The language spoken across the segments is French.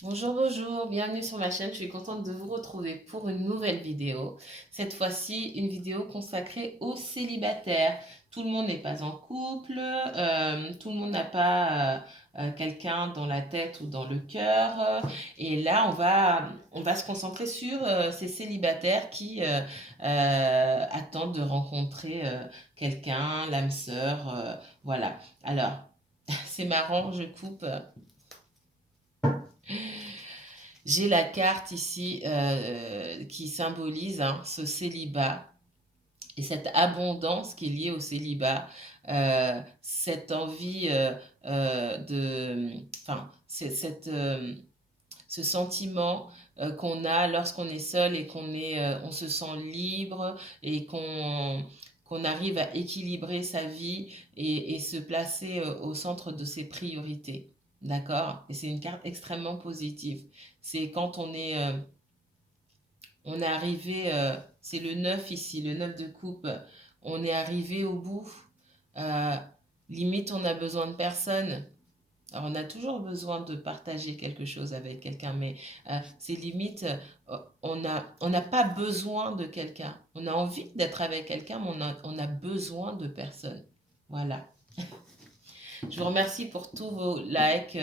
Bonjour, bonjour, bienvenue sur ma chaîne. Je suis contente de vous retrouver pour une nouvelle vidéo. Cette fois-ci, une vidéo consacrée aux célibataires. Tout le monde n'est pas en couple, tout le monde n'a pas quelqu'un dans la tête ou dans le cœur. Et là, on va se concentrer sur ces célibataires qui attendent de rencontrer quelqu'un, l'âme sœur. Voilà. Alors, c'est marrant, je coupe. J'ai la carte ici qui symbolise ce célibat et cette abondance qui est liée au célibat, cette envie enfin, ce sentiment qu'on a lorsqu'on est seul et on se sent libre et qu'on arrive à équilibrer sa vie et se placer au centre de ses priorités. D'accord? Et c'est une carte extrêmement positive. C'est quand on est arrivé, c'est le 9 ici, le 9 de coupe, on est arrivé au bout. Euh, Limite, on a besoin de personne. Alors, on a toujours besoin de partager quelque chose avec quelqu'un, mais c'est limite, on n'a pas besoin de quelqu'un. On a envie d'être avec quelqu'un, mais on a besoin de personne. Voilà. Je vous remercie pour tous vos likes,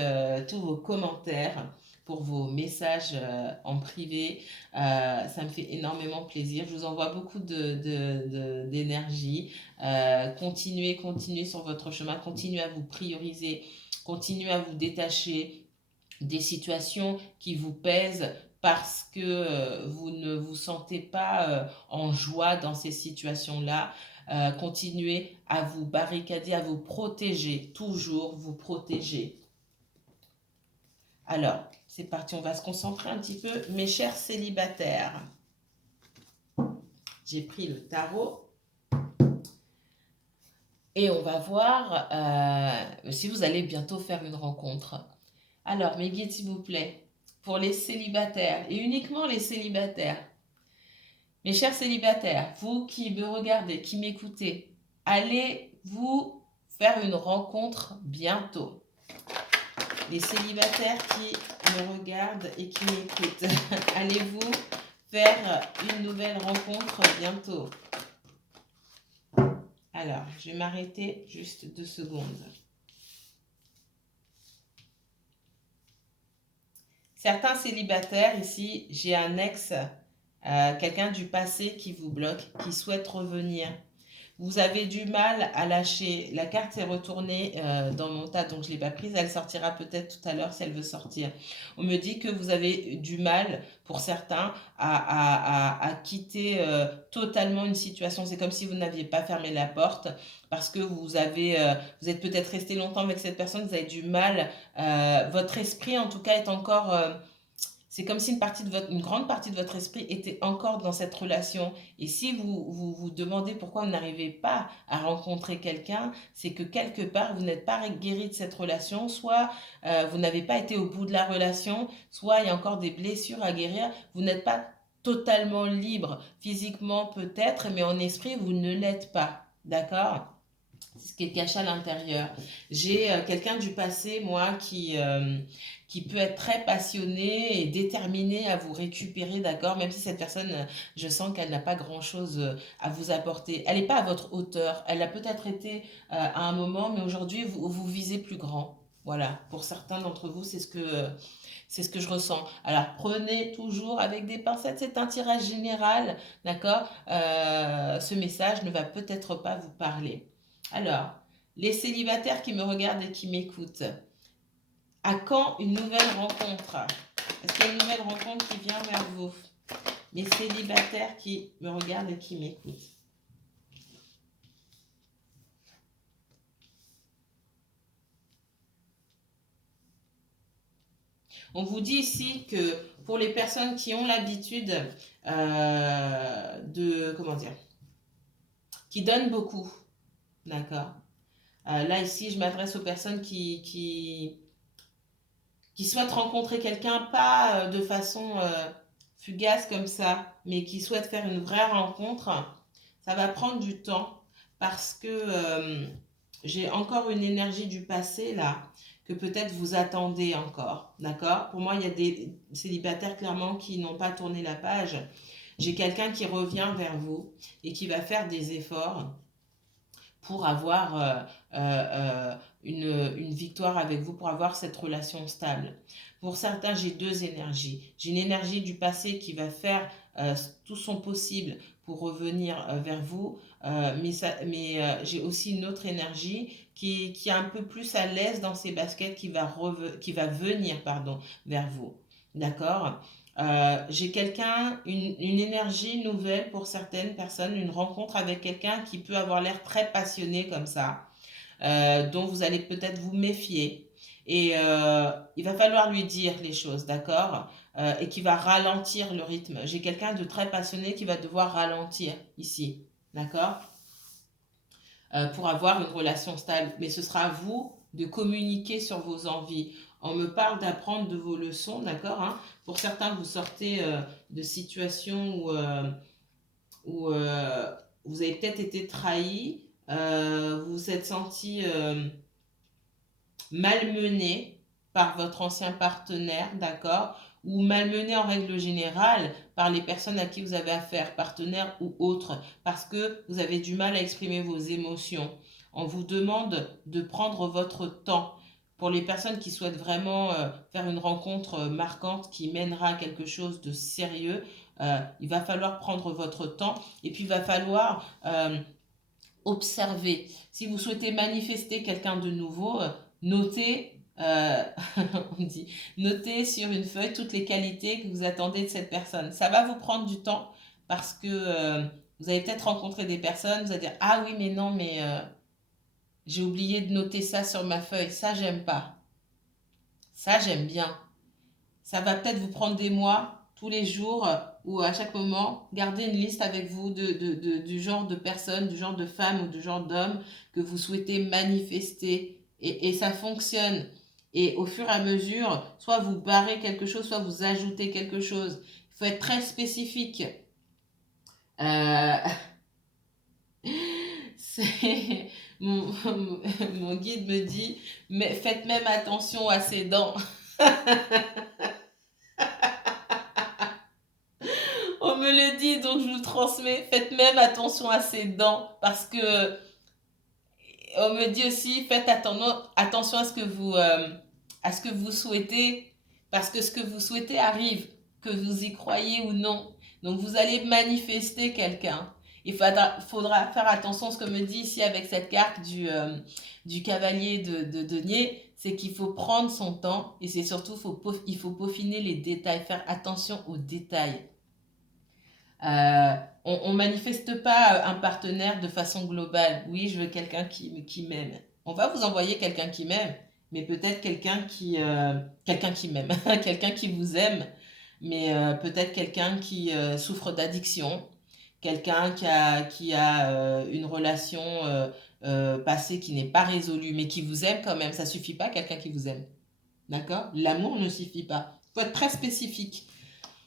tous vos commentaires, pour vos messages en privé. Ça me fait énormément plaisir. Je vous envoie beaucoup d'énergie. Continuez, continuez sur votre chemin. Continuez à vous prioriser. Continuez à vous détacher des situations qui vous pèsent parce que vous ne vous sentez pas en joie dans ces situations-là. Continuez à vous barricader, à vous protéger, toujours vous protéger. Alors, c'est parti, on va se concentrer un petit peu. Mes chers célibataires, j'ai pris le tarot et on va voir si vous allez bientôt faire une rencontre. Alors, mes guides, s'il vous plaît, pour les célibataires et uniquement les célibataires. Mes chers célibataires, vous qui me regardez, qui m'écoutez, allez-vous faire une rencontre bientôt. Les célibataires qui me regardent et qui m'écoutent, allez-vous faire une nouvelle rencontre bientôt. Alors, je vais m'arrêter juste 2 secondes. Certains célibataires, ici, j'ai un ex, quelqu'un du passé qui vous bloque, qui souhaite revenir. Vous avez du mal à lâcher. La carte s'est retournée dans mon tas, donc je ne l'ai pas prise. Elle sortira peut-être tout à l'heure si elle veut sortir. On me dit que vous avez du mal, pour certains, à quitter totalement une situation. C'est comme si vous n'aviez pas fermé la porte parce que vous êtes peut-être resté longtemps avec cette personne, vous avez du mal. Votre esprit, en tout cas, est encore... c'est comme si une grande partie de votre esprit était encore dans cette relation. Et si vous demandez pourquoi vous n'arrivez pas à rencontrer quelqu'un, c'est que quelque part, vous n'êtes pas guéri de cette relation, soit vous n'avez pas été au bout de la relation, soit il y a encore des blessures à guérir. Vous n'êtes pas totalement libre, physiquement peut-être, mais en esprit, vous ne l'êtes pas. D'accord? C'est ce qui est caché à l'intérieur. J'ai quelqu'un du passé, moi, qui peut être très passionné et déterminé à vous récupérer, d'accord? Même si cette personne, je sens qu'elle n'a pas grand-chose à vous apporter. Elle n'est pas à votre hauteur. Elle a peut-être été à un moment, mais aujourd'hui, vous visez plus grand. Voilà, pour certains d'entre vous, c'est ce que je ressens. Alors, prenez toujours avec des pincettes, c'est un tirage général, d'accord? Ce message ne va peut-être pas vous parler. Alors, les célibataires qui me regardent et qui m'écoutent, à quand une nouvelle rencontre? Est-ce qu'il y a une nouvelle rencontre qui vient vers vous? Les célibataires qui me regardent et qui m'écoutent. On vous dit ici que pour les personnes qui ont l'habitude comment dire, qui donnent beaucoup, d'accord? Là, ici, je m'adresse aux personnes qui souhaitent rencontrer quelqu'un, pas de façon fugace comme ça, mais qui souhaitent faire une vraie rencontre. Ça va prendre du temps parce que j'ai encore une énergie du passé là que peut-être vous attendez encore, d'accord? Pour moi, il y a des célibataires clairement qui n'ont pas tourné la page. J'ai quelqu'un qui revient vers vous et qui va faire des efforts pour avoir une victoire avec vous, pour avoir cette relation stable. Pour certains, j'ai deux énergies. J'ai une énergie du passé qui va faire tout son possible pour revenir vers vous, mais j'ai aussi une autre énergie qui est un peu plus à l'aise dans ses baskets, qui va venir vers vous. D'accord? J'ai quelqu'un, une énergie nouvelle pour certaines personnes, une rencontre avec quelqu'un qui peut avoir l'air très passionné comme ça, dont vous allez peut-être vous méfier. Et il va falloir lui dire les choses, d'accord? Et qui va ralentir le rythme. J'ai quelqu'un de très passionné qui va devoir ralentir ici, d'accord? Pour avoir une relation stable. Mais ce sera à vous de communiquer sur vos envies. On me parle d'apprendre de vos leçons, d'accord, hein? Pour certains, vous sortez de situations où vous avez peut-être été trahi, vous vous êtes senti malmené par votre ancien partenaire, d'accord, ou malmené en règle générale par les personnes à qui vous avez affaire, partenaires ou autres, parce que vous avez du mal à exprimer vos émotions. On vous demande de prendre votre temps. Pour les personnes qui souhaitent vraiment faire une rencontre marquante qui mènera à quelque chose de sérieux, il va falloir prendre votre temps et puis il va falloir observer. Si vous souhaitez manifester quelqu'un de nouveau, notez, on dit, notez sur une feuille toutes les qualités que vous attendez de cette personne. Ça va vous prendre du temps parce que vous allez peut-être rencontrer des personnes, vous allez dire, ah oui, mais non, mais j'ai oublié de noter ça sur ma feuille, ça j'aime pas, ça j'aime bien. Ça va peut-être vous prendre des mois, tous les jours, ou à chaque moment, gardez une liste avec vous du genre de personnes, du genre de femmes ou du genre d'hommes que vous souhaitez manifester. Et ça fonctionne. Et au fur et à mesure, soit vous barrez quelque chose, soit vous ajoutez quelque chose. Il faut être très spécifique. Euh, mon, mon guide me dit, mais faites même attention à ses dents. On me le dit, donc je vous transmets. Faites même attention à ses dents parce que on me dit aussi faites attention à ce que vous souhaitez parce que ce que vous souhaitez arrive, que vous y croyez ou non. Donc vous allez manifester quelqu'un. Faudra faire attention à ce que me dit ici avec cette carte du cavalier de denier, c'est qu'il faut prendre son temps et c'est surtout il faut peaufiner les détails, faire attention aux détails. On ne manifeste pas un partenaire de façon globale. Oui, je veux quelqu'un qui m'aime. On va vous envoyer quelqu'un qui m'aime, mais peut-être quelqu'un qui m'aime, quelqu'un qui vous aime, mais peut-être quelqu'un qui souffre d'addiction, quelqu'un qui a une relation passée qui n'est pas résolue, mais qui vous aime quand même. Ça suffit pas, quelqu'un qui vous aime. D'accord? L'amour ne suffit pas. Il faut être très spécifique.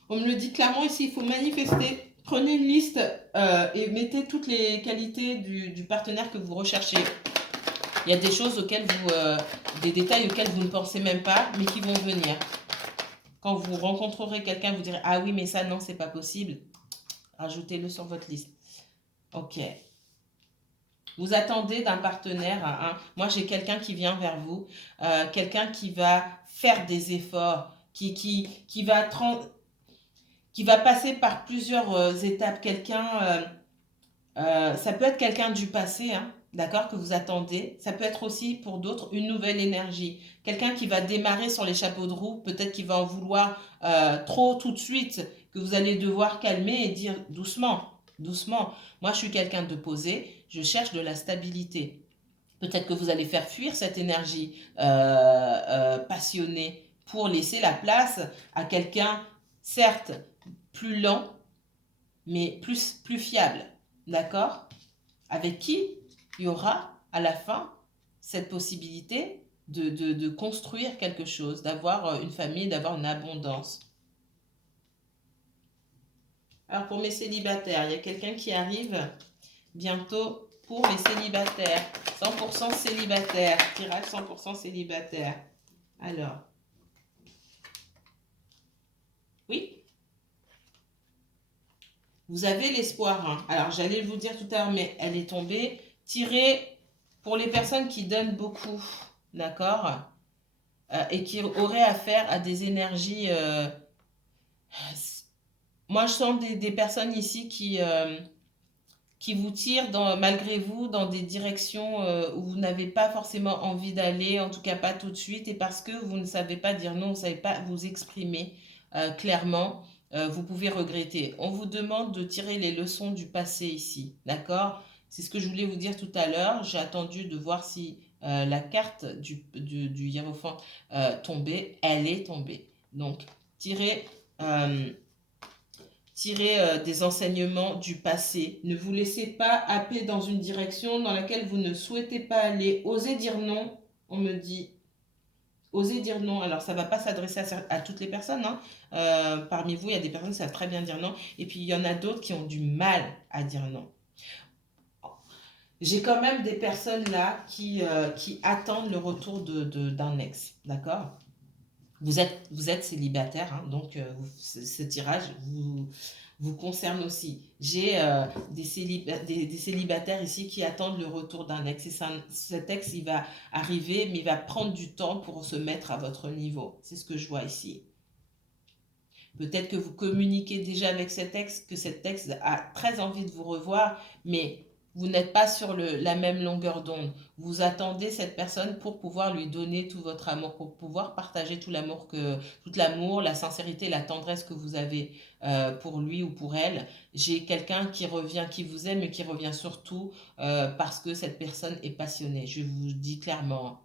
On me le dit clairement ici, il faut manifester. Prenez une liste et mettez toutes les qualités du partenaire que vous recherchez. Il y a des choses des détails auxquels vous ne pensez même pas, mais qui vont venir. Quand vous rencontrerez quelqu'un, vous direz, ah oui, mais ça, non, c'est pas possible. Rajoutez-le sur votre liste. Ok. Vous attendez d'un partenaire, moi j'ai quelqu'un qui vient vers vous, quelqu'un qui va faire des efforts, qui va passer par plusieurs étapes. Ça peut être quelqu'un du passé, hein, d'accord, que vous attendez. Ça peut être aussi pour d'autres une nouvelle énergie. Quelqu'un qui va démarrer sur les chapeaux de roue, peut-être qu'il va en vouloir trop tout de suite, que vous allez devoir calmer et dire doucement, doucement. Moi, je suis quelqu'un de posé, je cherche de la stabilité. Peut-être que vous allez faire fuir cette énergie passionnée pour laisser la place à quelqu'un, certes, plus lent, mais plus fiable. D'accord? Avec qui il y aura à la fin cette possibilité de construire quelque chose, d'avoir une famille, d'avoir une abondance. Alors pour mes célibataires, il y a quelqu'un qui arrive bientôt pour les célibataires. 100% célibataire. Tirage 100% célibataire. Alors, oui, vous avez l'espoir, hein. Alors, j'allais vous dire tout à l'heure, mais elle est tombée. Tirez pour les personnes qui donnent beaucoup, d'accord? Et qui auraient affaire à des énergies. Moi, je sens des personnes ici qui vous tirent malgré vous dans des directions où vous n'avez pas forcément envie d'aller, en tout cas pas tout de suite, et parce que vous ne savez pas dire non, vous ne savez pas vous exprimer clairement, vous pouvez regretter. On vous demande de tirer les leçons du passé ici, d'accord? C'est ce que je voulais vous dire tout à l'heure. J'ai attendu de voir si la carte du hiérophant tombait. Elle est tombée. Donc, tirez... Tirez des enseignements du passé. Ne vous laissez pas happer dans une direction dans laquelle vous ne souhaitez pas aller. Osez dire non, on me dit. Osez dire non. Alors, ça ne va pas s'adresser à toutes les personnes, hein. Parmi vous, il y a des personnes qui savent très bien dire non. Et puis, il y en a d'autres qui ont du mal à dire non. J'ai quand même des personnes là qui attendent le retour d'un ex. D'accord? Vous êtes célibataire, hein, donc ce tirage vous concerne aussi. J'ai des célibataires ici qui attendent le retour d'un ex. Et cet ex, il va arriver, mais il va prendre du temps pour se mettre à votre niveau. C'est ce que je vois ici. Peut-être que vous communiquez déjà avec cet ex, que cet ex a très envie de vous revoir, mais vous n'êtes pas sur la même longueur d'onde. Vous attendez cette personne pour pouvoir lui donner tout votre amour, pour pouvoir partager tout l'amour, la sincérité, la tendresse que vous avez pour lui ou pour elle. J'ai quelqu'un qui revient, qui vous aime, et qui revient surtout parce que cette personne est passionnée. Je vous dis clairement,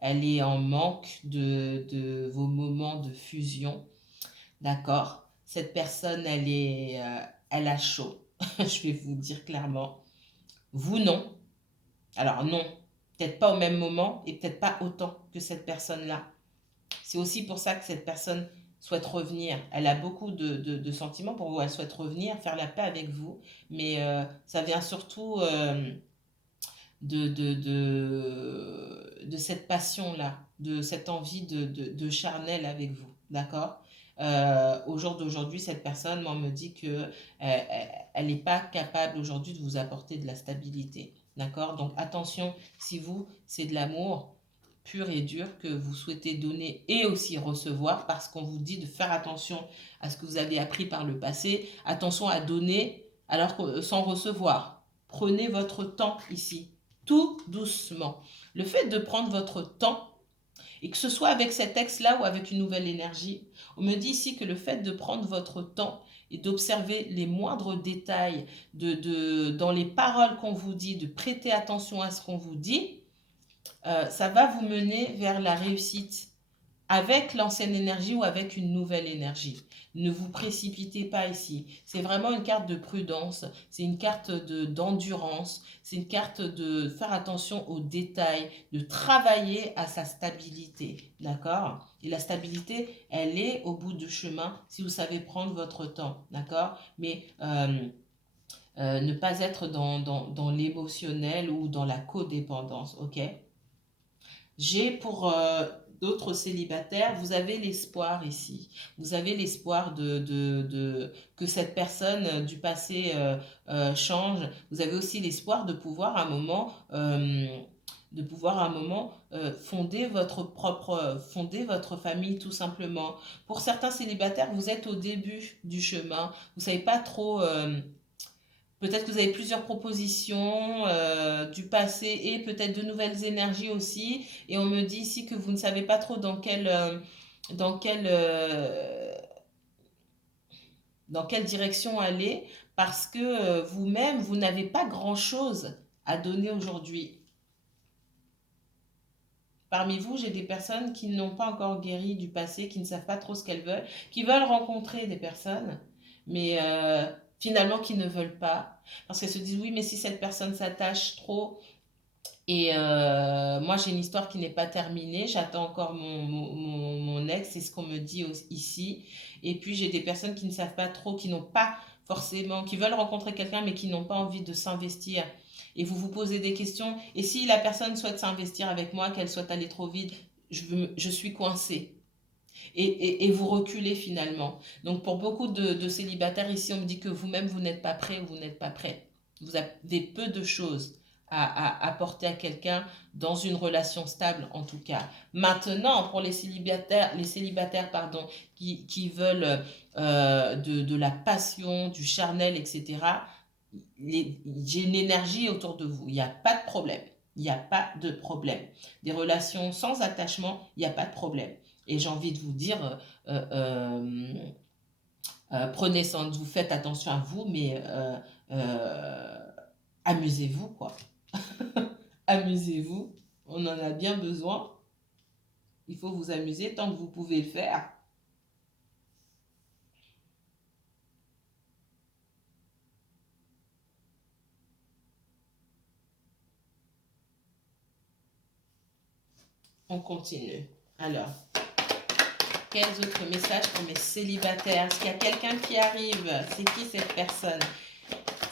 elle est en manque de vos moments de fusion. D'accord? Cette personne, elle a chaud. Je vais vous le dire clairement. Vous, non. Alors non, peut-être pas au même moment et peut-être pas autant que cette personne-là. C'est aussi pour ça que cette personne souhaite revenir. Elle a beaucoup de sentiments pour vous. Elle souhaite revenir, faire la paix avec vous. Mais ça vient surtout de cette passion-là, de cette envie de charnel avec vous. D'accord? Au jour d'aujourd'hui, cette personne, moi, me dit que elle n'est pas capable aujourd'hui de vous apporter de la stabilité. D'accord? Donc attention, si vous, c'est de l'amour pur et dur que vous souhaitez donner et aussi recevoir, parce qu'on vous dit de faire attention à ce que vous avez appris par le passé, attention à donner alors sans recevoir. Prenez votre temps ici, tout doucement. Le fait de prendre votre temps, et que ce soit avec cet ex-là ou avec une nouvelle énergie, on me dit ici que le fait de prendre votre temps et d'observer les moindres détails dans les paroles qu'on vous dit, de prêter attention à ce qu'on vous dit, ça va vous mener vers la réussite avec l'ancienne énergie ou avec une nouvelle énergie. Ne vous précipitez pas ici. C'est vraiment une carte de prudence, c'est une carte d'endurance, c'est une carte de faire attention aux détails, de travailler à sa stabilité. D'accord? Et la stabilité, elle est au bout du chemin si vous savez prendre votre temps. D'accord? Mais ne pas être dans l'émotionnel ou dans la codépendance. Ok? J'ai pour d'autres célibataires, vous avez l'espoir ici. Vous avez l'espoir que cette personne du passé change. Vous avez aussi l'espoir de pouvoir à un moment, fonder votre famille tout simplement. Pour certains célibataires, vous êtes au début du chemin. Vous savez pas trop. Peut-être que vous avez plusieurs propositions du passé et peut-être de nouvelles énergies aussi. Et on me dit ici que vous ne savez pas trop dans quelle, euh, dans quelle direction aller parce que vous-même, vous n'avez pas grand-chose à donner aujourd'hui. Parmi vous, j'ai des personnes qui n'ont pas encore guéri du passé, qui ne savent pas trop ce qu'elles veulent, qui veulent rencontrer des personnes, mais finalement qui ne veulent pas. Parce qu'elles se disent, oui, mais si cette personne s'attache trop, et moi j'ai une histoire qui n'est pas terminée, j'attends encore mon ex, c'est ce qu'on me dit ici. Et puis j'ai des personnes qui ne savent pas trop, qui n'ont pas forcément, qui veulent rencontrer quelqu'un, mais qui n'ont pas envie de s'investir. Et vous vous posez des questions, et si la personne souhaite s'investir avec moi, qu'elle souhaite aller trop vite, je suis coincé. Et vous reculez finalement. Donc pour beaucoup de célibataires ici, on me dit que vous-même, vous n'êtes pas prêt ou vous n'êtes pas prêt. Vous avez peu de choses à apporter à quelqu'un dans une relation stable en tout cas. Maintenant, pour les célibataires pardon, qui veulent de la passion, du charnel, etc., j'ai une énergie autour de vous. Il n'y a pas de problème. Il n'y a pas de problème. Des relations sans attachement, il n'y a pas de problème. Et j'ai envie de vous dire, prenez soin de vous, faites attention à vous, mais amusez-vous, quoi. Amusez-vous. On en a bien besoin. Il faut vous amuser tant que vous pouvez le faire. On continue. Alors, quels autres messages pour mes célibataires? Est-ce qu'il y a quelqu'un qui arrive? C'est qui cette personne?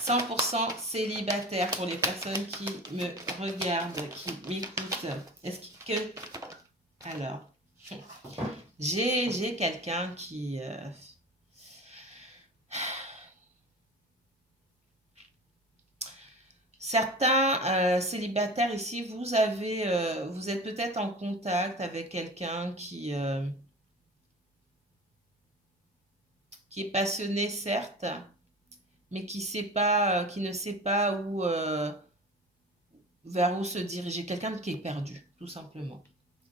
100% célibataire pour les personnes qui me regardent, qui m'écoutent. Est-ce que... Alors, j'ai quelqu'un qui... Certains célibataires ici, vous êtes peut-être en contact avec quelqu'un qui est passionné, certes, mais qui ne sait pas vers où se diriger. Quelqu'un qui est perdu, tout simplement.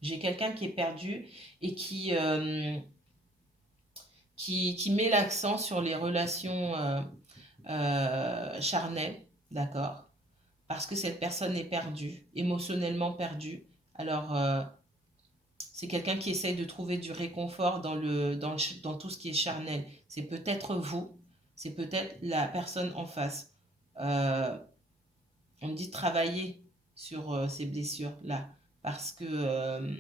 J'ai quelqu'un qui est perdu et qui met l'accent sur les relations charnelles, d'accord? Parce que cette personne est perdue, émotionnellement perdue. Alors, c'est quelqu'un qui essaye de trouver du réconfort dans tout ce qui est charnel. C'est peut-être vous, c'est peut-être la personne en face. On me dit de travailler sur ces blessures-là. Parce que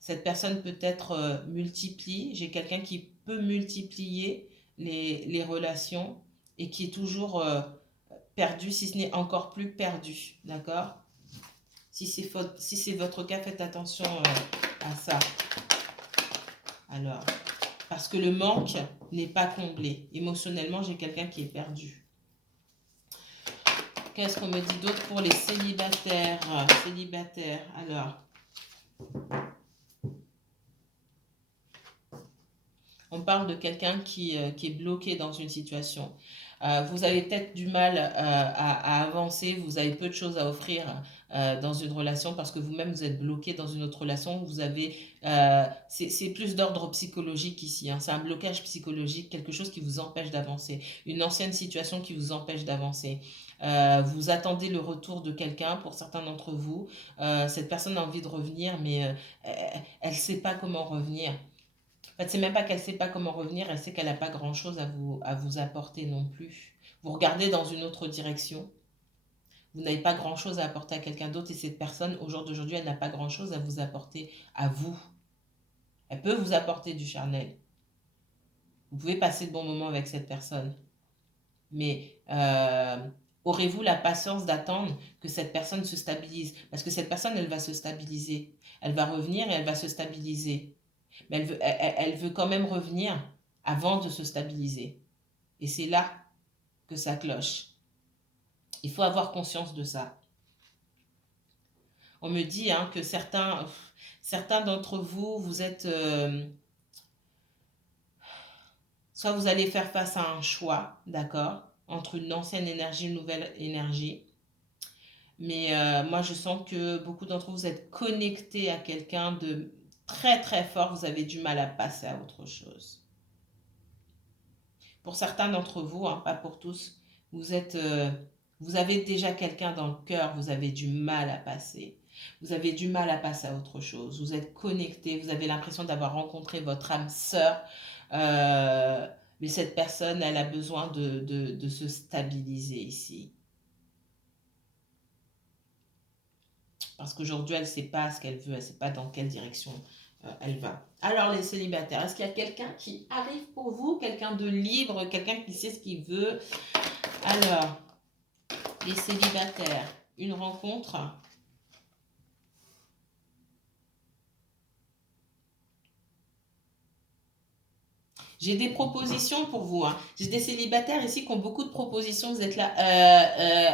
cette personne peut-être multiplie. J'ai quelqu'un qui peut multiplier les relations et qui est toujours perdu, si ce n'est encore plus perdu. D'accord? Si c'est votre cas, faites attention à ça. Alors, parce que le manque n'est pas comblé. Émotionnellement, j'ai quelqu'un qui est perdu. Qu'est-ce qu'on me dit d'autre pour les célibataires? Alors, on parle de quelqu'un qui est bloqué dans une situation. Vous avez peut-être du mal à avancer, vous avez peu de choses à offrir dans une relation parce que vous-même vous êtes bloqué dans une autre relation. C'est plus d'ordre psychologique ici, hein. C'est un blocage psychologique, quelque chose qui vous empêche d'avancer, une ancienne situation qui vous empêche d'avancer. Vous attendez le retour de quelqu'un pour certains d'entre vous. Cette personne a envie de revenir, mais elle ne sait pas comment revenir. En fait, c'est même pas qu'elle sait pas comment revenir, elle sait qu'elle n'a pas grand-chose à vous apporter non plus. Vous regardez dans une autre direction, vous n'avez pas grand-chose à apporter à quelqu'un d'autre et cette personne, au jour d'aujourd'hui, elle n'a pas grand-chose à vous apporter à vous. Elle peut vous apporter du charnel. Vous pouvez passer de bons moments avec cette personne. Mais aurez-vous la patience d'attendre que cette personne se stabilise? Parce que cette personne, elle va se stabiliser. Elle va revenir et elle va se stabiliser. Mais elle veut quand même revenir avant de se stabiliser. Et c'est là que ça cloche. Il faut avoir conscience de ça. On me dit hein, que certains d'entre vous, vous êtes... soit vous allez faire face à un choix, d'accord, entre une ancienne énergie et une nouvelle énergie. Mais moi, je sens que beaucoup d'entre vous êtes connectés à quelqu'un de très très fort. Vous avez du mal à passer à autre chose. Pour certains d'entre vous, hein, pas pour tous, vous avez déjà quelqu'un dans le cœur, vous avez du mal à passer. Vous avez du mal à passer à autre chose. Vous êtes connecté, vous avez l'impression d'avoir rencontré votre âme sœur. Mais cette personne, elle a besoin de se stabiliser ici. Parce qu'aujourd'hui, elle ne sait pas ce qu'elle veut, elle ne sait pas dans quelle direction elle va. Alors les célibataires, est-ce qu'il y a quelqu'un qui arrive pour vous? Quelqu'un de libre, quelqu'un qui sait ce qu'il veut? Alors, les célibataires, une rencontre. J'ai des propositions pour vous, hein. J'ai des célibataires ici qui ont beaucoup de propositions. Vous êtes là,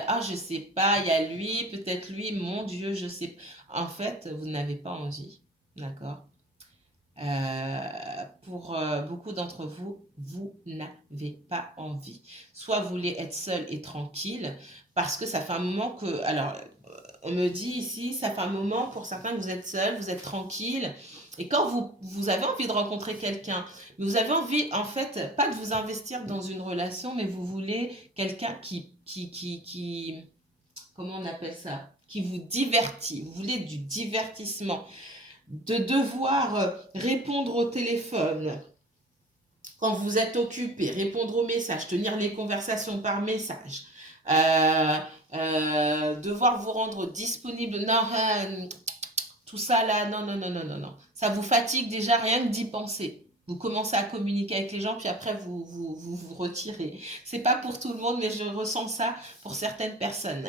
ah, je sais pas, il y a lui, peut-être lui, mon Dieu, je sais pas. En fait, vous n'avez pas envie, d'accord? Pour beaucoup d'entre vous, vous n'avez pas envie. Soit vous voulez être seul et tranquille, parce que ça fait un moment que... Alors, on me dit ici, ça fait un moment pour certains que vous êtes seul, vous êtes tranquille. Et quand vous avez envie de rencontrer quelqu'un, mais vous avez envie, en fait, pas de vous investir dans une relation, mais vous voulez quelqu'un qui, comment on appelle ça? Qui vous divertit. Vous voulez du divertissement, de devoir répondre au téléphone quand vous êtes occupé, répondre aux messages, tenir les conversations par message, devoir vous rendre disponible. Non, tout ça là, non, non, non, non, non, non. Ça vous fatigue déjà rien que d'y penser. Vous commencez à communiquer avec les gens, puis après vous retirez. C'est pas pour tout le monde, mais je ressens ça pour certaines personnes.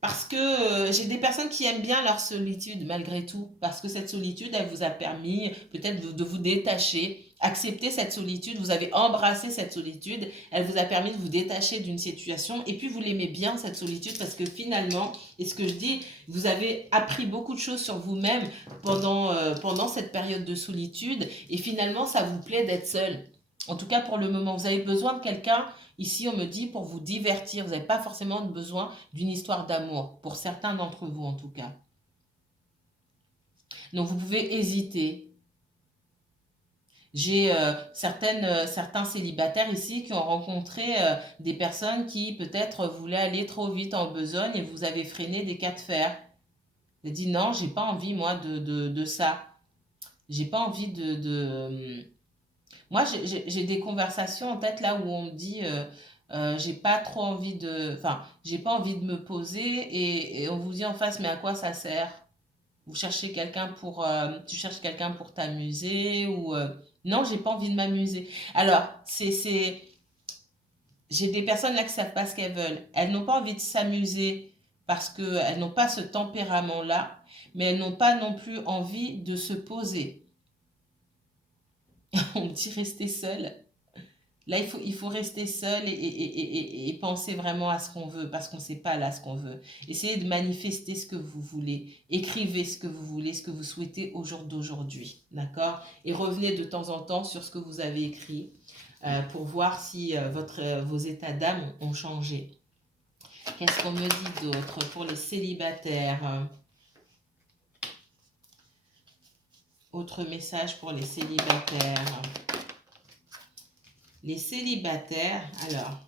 Parce que j'ai des personnes qui aiment bien leur solitude malgré tout, parce que cette solitude, elle vous a permis peut-être de vous détacher, accepter cette solitude, vous avez embrassé cette solitude, elle vous a permis de vous détacher d'une situation, et puis vous l'aimez bien cette solitude, parce que finalement, et ce que je dis, vous avez appris beaucoup de choses sur vous-même pendant cette période de solitude, et finalement, ça vous plaît d'être seul. En tout cas, pour le moment, vous avez besoin de quelqu'un. Ici, on me dit pour vous divertir, vous n'avez pas forcément besoin d'une histoire d'amour, pour certains d'entre vous en tout cas. Donc vous pouvez hésiter. J'ai certains célibataires ici qui ont rencontré des personnes qui peut-être voulaient aller trop vite en besogne et vous avez freiné des cas de fer. Vous avez dit non, j'ai pas envie moi de ça. J'ai pas envie Moi, j'ai des conversations en tête là où on me dit j'ai pas trop envie de. Enfin, j'ai pas envie de me poser et on vous dit en face, mais à quoi ça sert? Vous cherchez quelqu'un pour. Tu cherches quelqu'un pour t'amuser ou. Non, j'ai pas envie de m'amuser. Alors, j'ai des personnes là qui savent pas ce qu'elles veulent. Elles n'ont pas envie de s'amuser parce qu'elles n'ont pas ce tempérament-là, mais elles n'ont pas non plus envie de se poser. On me dit rester seule. Là, il faut rester seul et penser vraiment à ce qu'on veut, parce qu'on ne sait pas là ce qu'on veut. Essayez de manifester ce que vous voulez. Écrivez ce que vous voulez, ce que vous souhaitez au jour d'aujourd'hui. D'accord? Et revenez de temps en temps sur ce que vous avez écrit pour voir si vos états d'âme ont changé. Qu'est-ce qu'on me dit d'autre pour les célibataires? Autre message pour les célibataires. Les célibataires, alors,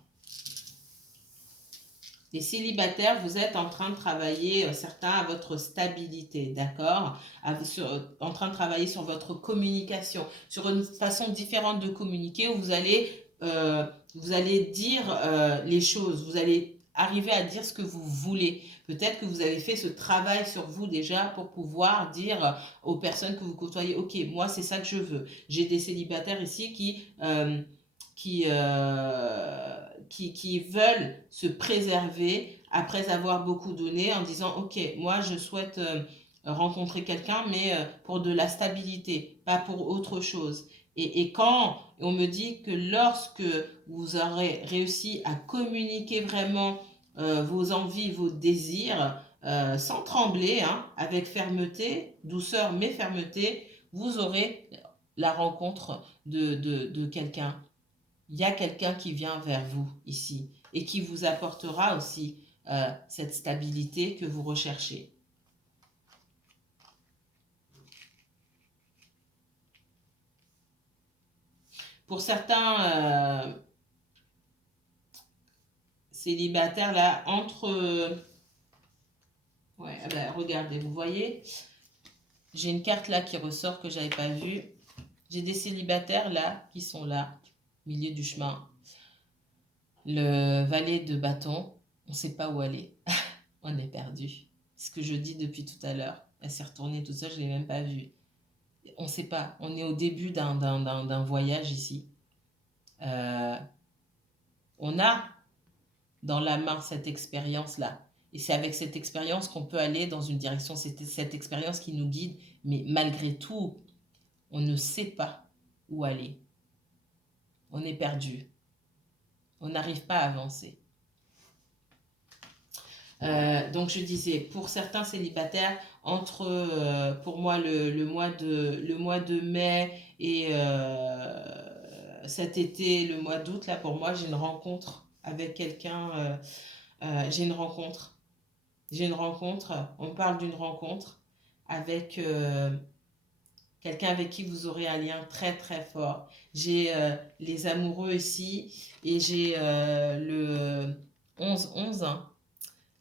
les célibataires, vous êtes en train de travailler, certains, à votre stabilité, d'accord? En train de travailler sur votre communication, sur une façon différente de communiquer où vous allez dire les choses, vous allez arriver à dire ce que vous voulez. Peut-être que vous avez fait ce travail sur vous déjà pour pouvoir dire aux personnes que vous côtoyez, ok, moi c'est ça que je veux. J'ai des célibataires ici qui veulent se préserver après avoir beaucoup donné en disant ok, moi je souhaite rencontrer quelqu'un mais pour de la stabilité, pas pour autre chose. Et quand on me dit que lorsque vous aurez réussi à communiquer vraiment vos envies, vos désirs, sans trembler, hein, avec fermeté, douceur mais fermeté, vous aurez la rencontre de quelqu'un. Il y a quelqu'un qui vient vers vous ici et qui vous apportera aussi cette stabilité que vous recherchez. Pour certains célibataires, là, ouais, ben, regardez, vous voyez, j'ai une carte là qui ressort que je n'avais pas vue. J'ai des célibataires là qui sont là, au milieu du chemin. Le valet de bâton, on ne sait pas où aller. On est perdu. Ce que je dis depuis tout à l'heure. Elle s'est retournée toute seule, je ne l'ai même pas vue. On ne sait pas. On est au début d'un voyage ici. On a dans la main cette expérience-là. Et c'est avec cette expérience qu'on peut aller dans une direction. C'est cette expérience qui nous guide. Mais malgré tout, on ne sait pas où aller. on est perdu. On n'arrive pas à avancer. Donc je disais, pour certains célibataires, pour moi le mois de mai et cet été, le mois d'août, là pour moi j'ai une rencontre avec quelqu'un, j'ai une rencontre. On parle d'une rencontre avec quelqu'un avec qui vous aurez un lien très très fort. J'ai les amoureux ici et j'ai le 11-11, hein,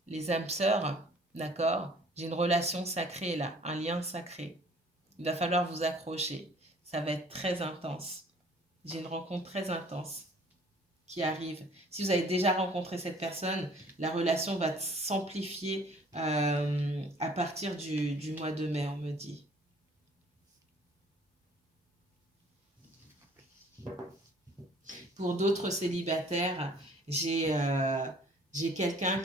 les âmes sœurs, d'accord? J'ai une relation sacrée là, un lien sacré. Il va falloir vous accrocher. Ça va être très intense. J'ai une rencontre très intense qui arrive. Si vous avez déjà rencontré cette personne, la relation va s'amplifier à partir du mois de mai, on me dit. Pour d'autres célibataires, j'ai quelqu'un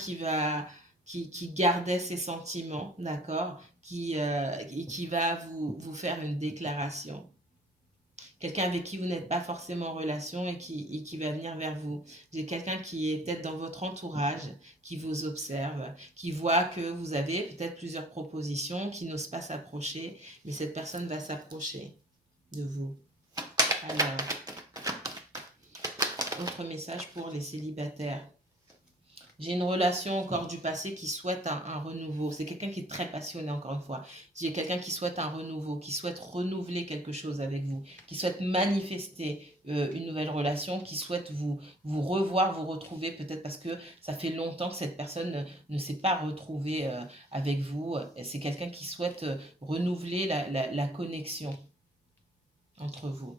qui gardait ses sentiments, d'accord, qui va vous faire une déclaration. Quelqu'un avec qui vous n'êtes pas forcément en relation et qui va venir vers vous. J'ai quelqu'un qui est peut-être dans votre entourage, qui vous observe, qui voit que vous avez peut-être plusieurs propositions, qui n'ose pas s'approcher, mais cette personne va s'approcher de vous. Alors, autre message pour les célibataires. J'ai une relation encore du passé qui souhaite un renouveau. C'est quelqu'un qui est très passionné, encore une fois. J'ai quelqu'un qui souhaite un renouveau, qui souhaite renouveler quelque chose avec vous, qui souhaite manifester une nouvelle relation, qui souhaite vous revoir, vous retrouver, peut-être parce que ça fait longtemps que cette personne ne s'est pas retrouvée avec vous. C'est quelqu'un qui souhaite renouveler la connexion entre vous.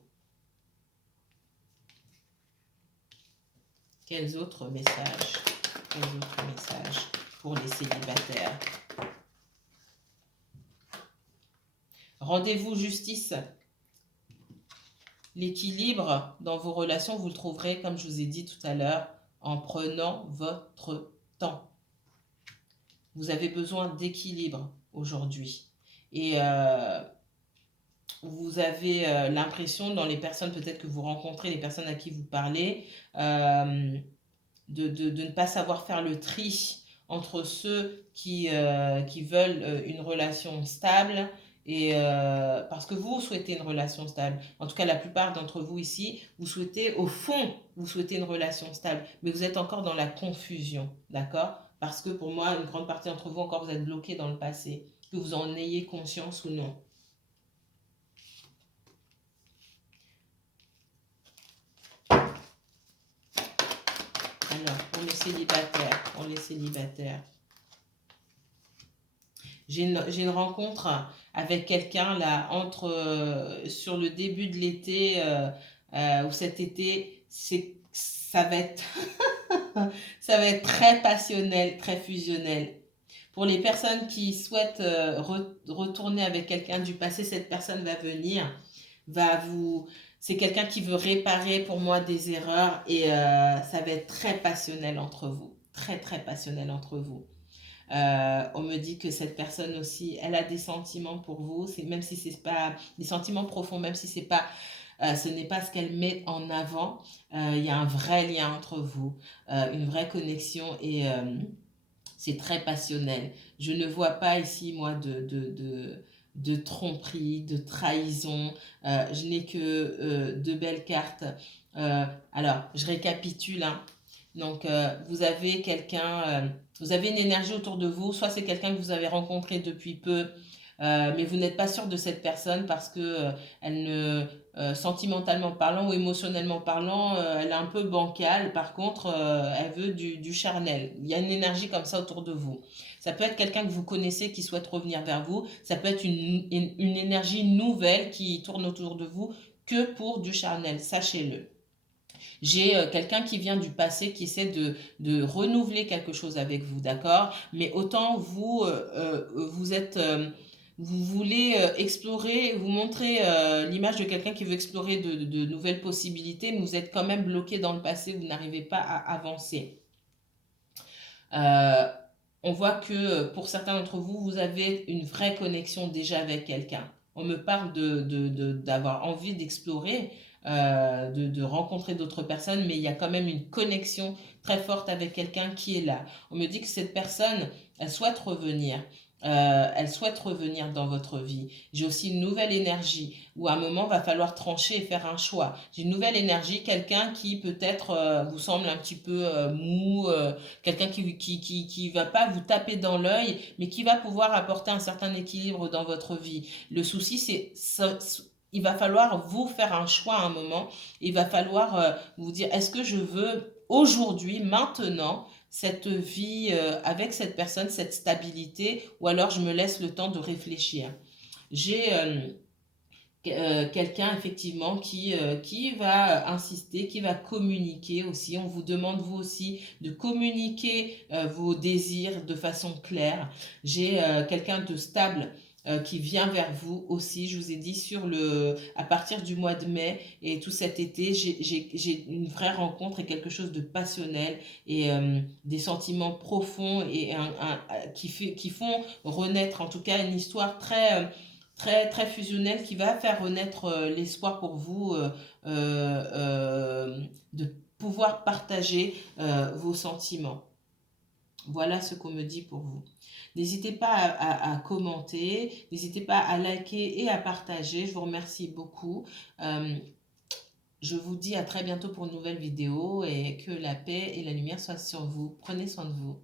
Quels autres messages pour les célibataires? Rendez-vous justice. L'équilibre dans vos relations, vous le trouverez, comme je vous ai dit tout à l'heure, en prenant votre temps. Vous avez besoin d'équilibre aujourd'hui. Et vous avez l'impression, dans les personnes peut-être que vous rencontrez, les personnes à qui vous parlez, de ne pas savoir faire le tri entre ceux qui veulent une relation stable et parce que vous souhaitez une relation stable. En tout cas, la plupart d'entre vous ici, vous souhaitez, au fond, vous souhaitez une relation stable, mais vous êtes encore dans la confusion, d'accord? Parce que pour moi, une grande partie d'entre vous, encore, vous êtes bloqués dans le passé, que vous en ayez conscience ou non. Alors, pour les célibataires, j'ai une rencontre avec quelqu'un là, sur le début de l'été, ou cet été, ça va être, ça va être très passionnel, très fusionnel. Pour les personnes qui souhaitent retourner avec quelqu'un du passé, cette personne va venir, c'est quelqu'un qui veut réparer pour moi des erreurs et ça va être très passionnel entre vous, très très passionnel entre vous. On me dit que cette personne aussi, elle a des sentiments pour vous, même si c'est pas des sentiments profonds, même si ce n'est pas ce qu'elle met en avant. Il y a un vrai lien entre vous, une vraie connexion et c'est très passionnel. Je ne vois pas ici, moi, de tromperie, de trahison. Je n'ai que de belles cartes. Alors, je récapitule, hein. Donc, vous avez une énergie autour de vous. Soit c'est quelqu'un que vous avez rencontré depuis peu, mais vous n'êtes pas sûr de cette personne parce que elle ne, sentimentalement parlant ou émotionnellement parlant, elle est un peu bancale. Par contre, elle veut du charnel. Il y a une énergie comme ça autour de vous. Ça peut être quelqu'un que vous connaissez qui souhaite revenir vers vous. Ça peut être une énergie nouvelle qui tourne autour de vous que pour du charnel. Sachez-le. J'ai quelqu'un qui vient du passé qui essaie de renouveler quelque chose avec vous, d'accord? Mais autant vous voulez explorer, vous montrer l'image de quelqu'un qui veut explorer de nouvelles possibilités, mais vous êtes quand même bloqué dans le passé, vous n'arrivez pas à avancer. On voit que pour certains d'entre vous, vous avez une vraie connexion déjà avec quelqu'un. on me parle d'avoir envie d'explorer, de rencontrer d'autres personnes, mais il y a quand même une connexion très forte avec quelqu'un qui est là. On me dit que cette personne, elle souhaite revenir. Elle souhaite revenir dans votre vie. J'ai aussi une nouvelle énergie où à un moment va falloir trancher et faire un choix. J'ai une nouvelle énergie, quelqu'un qui peut-être vous semble un petit peu mou, quelqu'un qui va pas vous taper dans l'œil, mais qui va pouvoir apporter un certain équilibre dans votre vie. Le souci, c'est il va falloir vous faire un choix à un moment. Il va falloir vous dire, est-ce que je veux aujourd'hui, maintenant, cette vie avec cette personne, cette stabilité, ou alors je me laisse le temps de réfléchir. J'ai quelqu'un effectivement qui va insister, qui va communiquer aussi. On vous demande vous aussi de communiquer vos désirs de façon claire. J'ai quelqu'un de stable qui vient vers vous aussi. Je vous ai dit à partir du mois de mai et tout cet été, j'ai une vraie rencontre et quelque chose de passionnel et des sentiments profonds et qui font renaître en tout cas une histoire très fusionnelle qui va faire renaître l'espoir pour vous de pouvoir partager vos sentiments. Voilà ce qu'on me dit pour vous. N'hésitez pas à commenter, n'hésitez pas à liker et à partager. Je vous remercie beaucoup. Je vous dis à très bientôt pour une nouvelle vidéo et que la paix et la lumière soient sur vous. Prenez soin de vous.